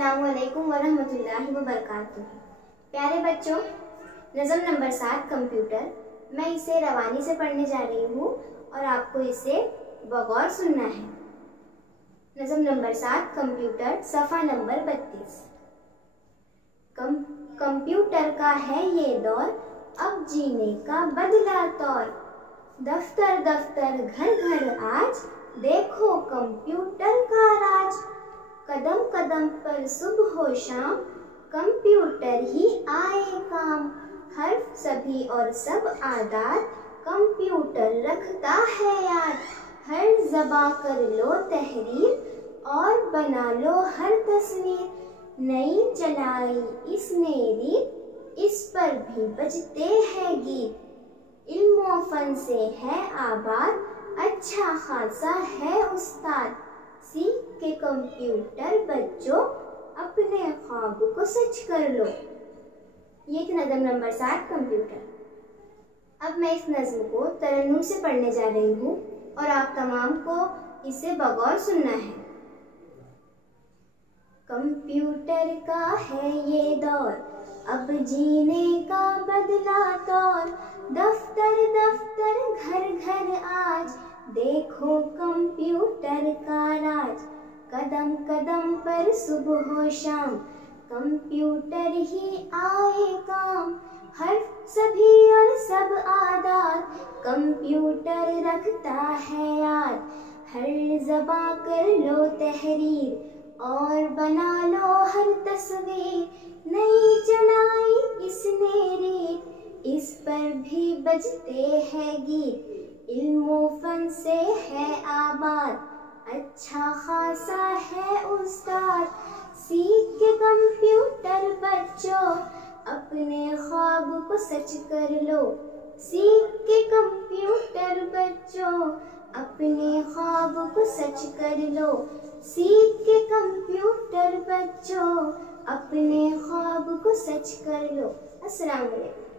अस्सलामुअलैकुम वरहमतुल्लाहि वबरकातुहू। प्यारे बच्चों, नज़म नंबर 7 कंप्यूटर, मैं इसे रवानी से पढ़ने जा रही हूँ और आपको इसे बगौर सुनना है। नज़म नंबर 7 कंप्यूटर, सफ़ा नंबर 32। कंप्यूटर का है ये दौर, अब जीने का बदला तौर। दफ्तर दफ्तर घर घर आज, देखो कंप्यूटर का राज। कदम कदम पर सुबह हो शाम, कंप्यूटर ही आए काम। हर्फ सभी और सब आदात, कंप्यूटर रखता है याद। हर ज़बां कर लो तहरीर, और बना लो हर तस्वीर। नई चलाई इसने रीत, इस पर भी बजते हैं गीत। इल्म व फन से है आबाद, अच्छा खासा है उस्ताद। सीख के कंप्यूटर बच्चों, अपने ख्वाब को सच कर लो। ये थी नज़म नंबर 7 कंप्यूटर। अब मैं इस नज़म को तरन्नुम से पढ़ने जा रही हूँ और आप तमाम को इसे बगौर सुनना है। कंप्यूटर का है ये दौर, अब जीने का बदला तौर। दफ्तर दफ्तर घर घर आज, देखो कंप्यूटर का राज। कदम कदम पर सुबह हो शाम, कंप्यूटर ही आए काम। हर सभी और सब आदात, कंप्यूटर रखता है याद। हर ज़बां कर लो तहरीर, और बना लो हर तस्वीर। नई चलाई इसने रीत, इस पर भी बजते हैं गीत। इल्म व फन से है आबाद, अच्छा खासा है उस्ताद। सीख के कंप्यूटर बच्चों, अपने ख्वाब को सच कर लो। सीख के कंप्यूटर बच्चों, अपने ख्वाब को सच कर लो। सीख के कंप्यूटर बच्चों, अपने ख्वाब को सच कर लो। अस्सलाम वालेकुम।